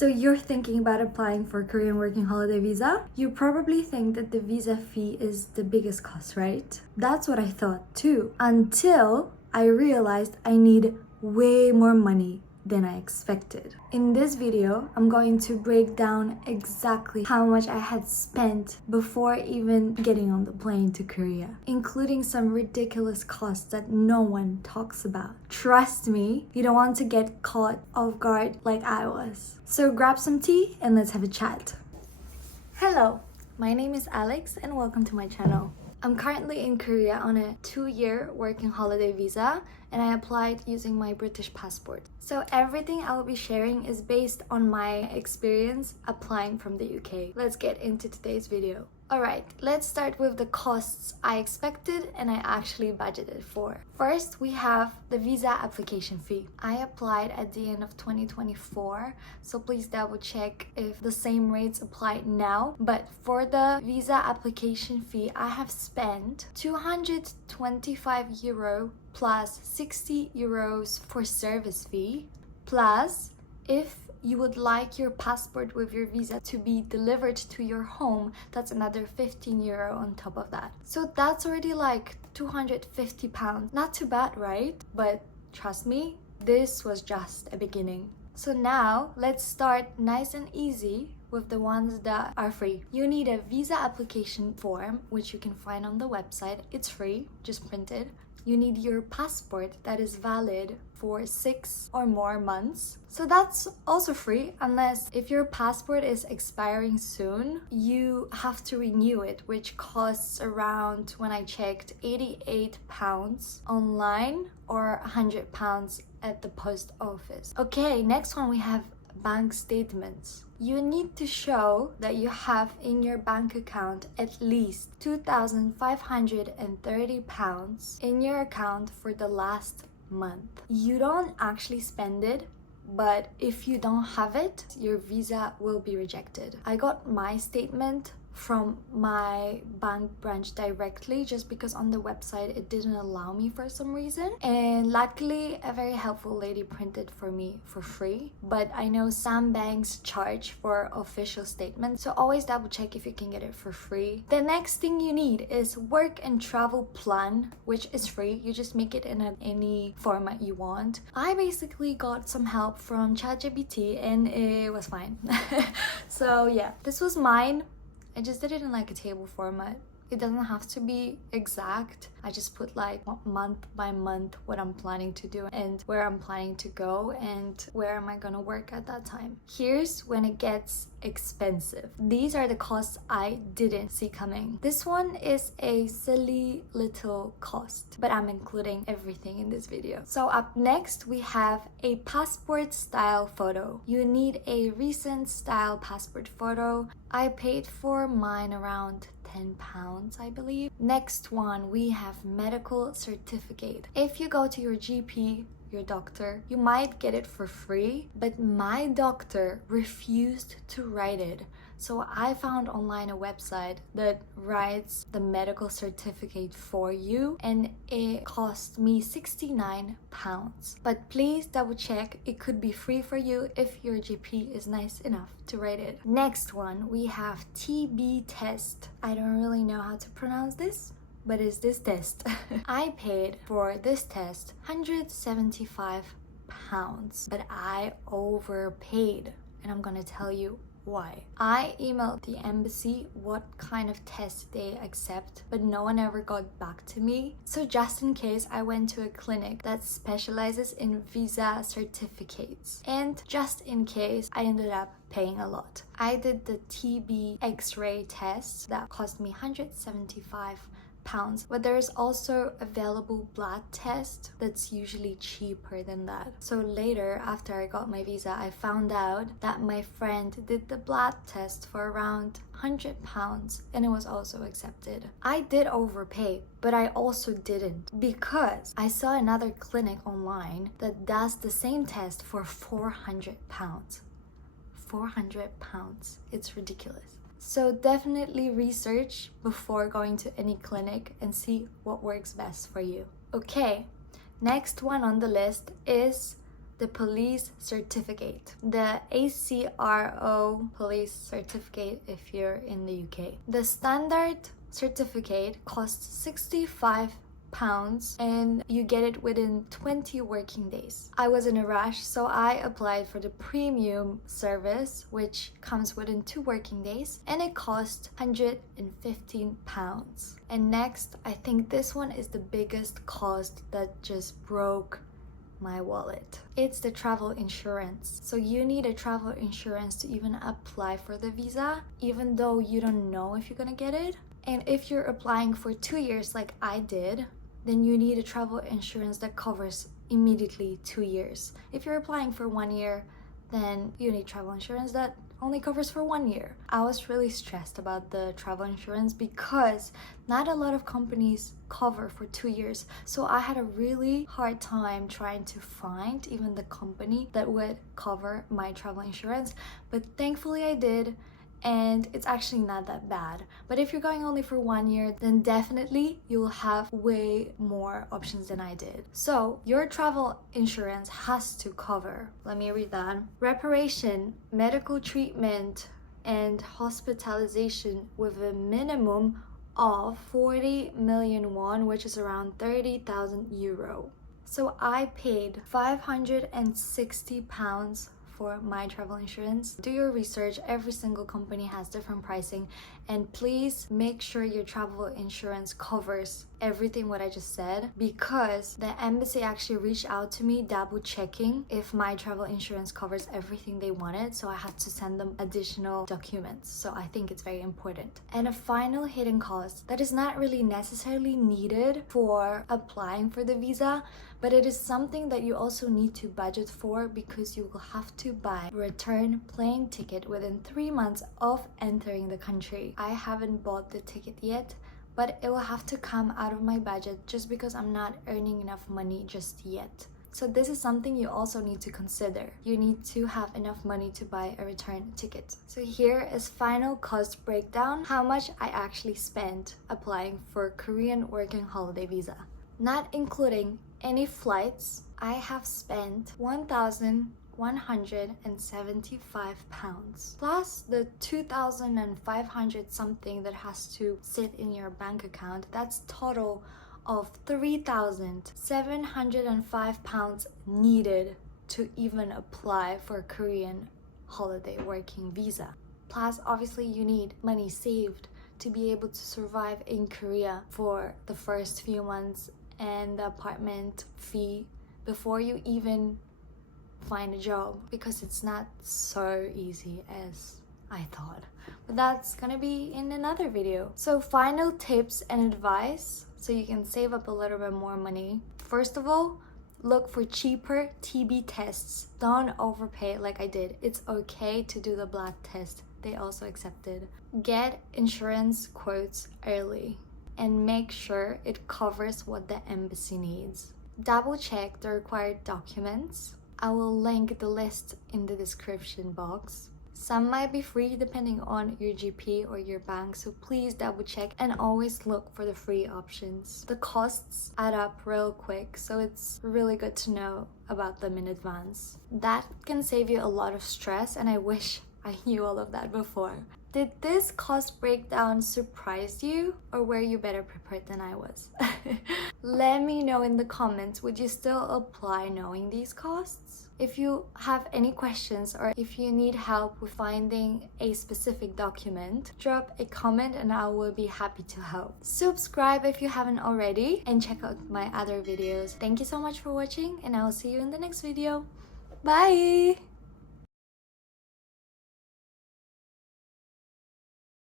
So you're thinking about applying for Korean Working Holiday Visa? You probably think that the visa fee is the biggest cost, right? That's what I thought too, until I realized I need way more money than I expected. In this video, I'm going to break down exactly how much I had spent before even getting on the plane to Korea, including some ridiculous costs that no one talks about. Trust me, you don't want to get caught off guard like I was. So grab some tea and let's have a chat. Hello, my name is Alex and welcome to my channel. I'm currently in Korea on a 2-year working holiday visa and I applied using my British passport. So everything I will be sharing is based on my experience applying from the UK. Let's get into today's video. Alright, let's start with the costs I expected and I actually budgeted for. First, we have the visa application fee. I applied at the end of 2024, so please double check if the same rates apply now. But for the visa application fee, I have spent €225 plus €60 for service fee, plus if you would like your passport with your visa to be delivered to your home, that's another €15 on top of that. So that's already like £250. Not too bad, right? But trust me, this was just a beginning. So now let's start nice and easy with the ones that are free. You need a visa application form, which you can find on the website. It's free, just print it. You need your passport that is valid for 6 or more months. So that's also free, unless if your passport is expiring soon, you have to renew it, which costs around, when I checked, £88 online or £100 at the post office. Okay, next one we have bank statements. You need to show that you have in your bank account at least £2,530 in your account for the last month. You don't actually spend it, but if you don't have it, your visa will be rejected. I got my statement from my bank branch directly, just because on the website it didn't allow me for some reason, and luckily a very helpful lady printed for me for free. But I know some banks charge for official statements, so always double check if you can get it for free. The next thing you need is work and travel plan, which is free. You just make it in any format you want. I basically got some help from ChatGPT and it was fine. So yeah, this was mine. I just did it in like a table format. It doesn't have to be exact. I just put like month by month what I'm planning to do and where I'm planning to go and where am I gonna work at that time. Here's when it gets expensive. These are the costs I didn't see coming. This one is a silly little cost, but I'm including everything in this video. So up next we have a passport style photo. You need a recent style passport photo. I paid for mine around £10, I believe. Next one, we have medical certificate. If you go to your GP, your doctor, you might get it for free, but my doctor refused to write it. So I found online a website that writes the medical certificate for you and it cost me £69. But please double check, it could be free for you if your GP is nice enough to write it. Next one, we have TB test. I don't really know how to pronounce this, but it's this test. I paid for this test £175, but I overpaid, and I'm gonna tell you why. I emailed the embassy what kind of test they accept, but no one ever got back to me. So just in case, I went to a clinic that specializes in visa certificates, and just in case, I ended up paying a lot. I did the TB X-ray test that cost me £175, but there's also available blood test that's usually cheaper than that. So later, after I got my visa, I found out that my friend did the blood test for around £100 and it was also accepted. I did overpay, but I also didn't, because I saw another clinic online that does the same test for £400. £400. It's ridiculous. So definitely research before going to any clinic and see what works best for you. Okay, next one on the list is the police certificate, the ACRO police certificate if you're in the UK. The standard certificate costs £65 and you get it within 20 working days. I was in a rush, so I applied for the premium service, which comes within 2 working days, and it cost £115. And next, I think this one is the biggest cost that just broke my wallet. It's the travel insurance. So you need a travel insurance to even apply for the visa, even though you don't know if you're gonna get it. And if you're applying for 2 years like I did, then you need a travel insurance that covers immediately 2 years. If you're applying for 1 year, then you need travel insurance that only covers for 1 year. I was really stressed about the travel insurance because not a lot of companies cover for 2 years. So I had a really hard time trying to find even the company that would cover my travel insurance. But thankfully I did. And it's actually not that bad. But if you're going only for 1 year, then definitely you'll have way more options than I did. So your travel insurance has to cover, let me read that, reparation, medical treatment, and hospitalization with a minimum of 40 million won, which is around 30,000 euro. So I paid £560 for my travel insurance. Do your research. Every single company has different pricing, and please make sure your travel insurance covers everything what I just said, because the embassy actually reached out to me double checking if my travel insurance covers everything they wanted, so I had to send them additional documents. So I think it's very important. And a final hidden cost that is not really necessarily needed for applying for the visa, but it is something that you also need to budget for, because you will have to buy a return plane ticket within 3 months of entering the country. I haven't bought the ticket yet, but it will have to come out of my budget just because I'm not earning enough money just yet. So this is something you also need to consider. You need to have enough money to buy a return ticket. So here is final cost breakdown, how much I actually spent applying for Korean working holiday visa. Not including any flights, I have spent £1,175 plus the 2,500 something that has to sit in your bank account. That's total of £3,705 needed to even apply for a Korean holiday working visa. Plus, obviously, you need money saved to be able to survive in Korea for the first few months and the apartment fee before you even find a job, because it's not so easy as I thought. But that's gonna be in another video. So final tips and advice so you can save up a little bit more money. First of all, look for cheaper TB tests. Don't overpay like I did. It's okay to do the black test. They also accepted. Get insurance quotes early and make sure it covers what the embassy needs. Double check the required documents. I will link the list in the description box. Some might be free depending on your GP or your bank, so please double check and always look for the free options. The costs add up real quick, so it's really good to know about them in advance. That can save you a lot of stress, and I wish I knew all of that before. Did this cost breakdown surprise you, or were you better prepared than I was? Let me know in the comments, would you still apply knowing these costs? If you have any questions or if you need help with finding a specific document, drop a comment and I will be happy to help. Subscribe if you haven't already and check out my other videos. Thank you so much for watching, and I will see you in the next video. Bye!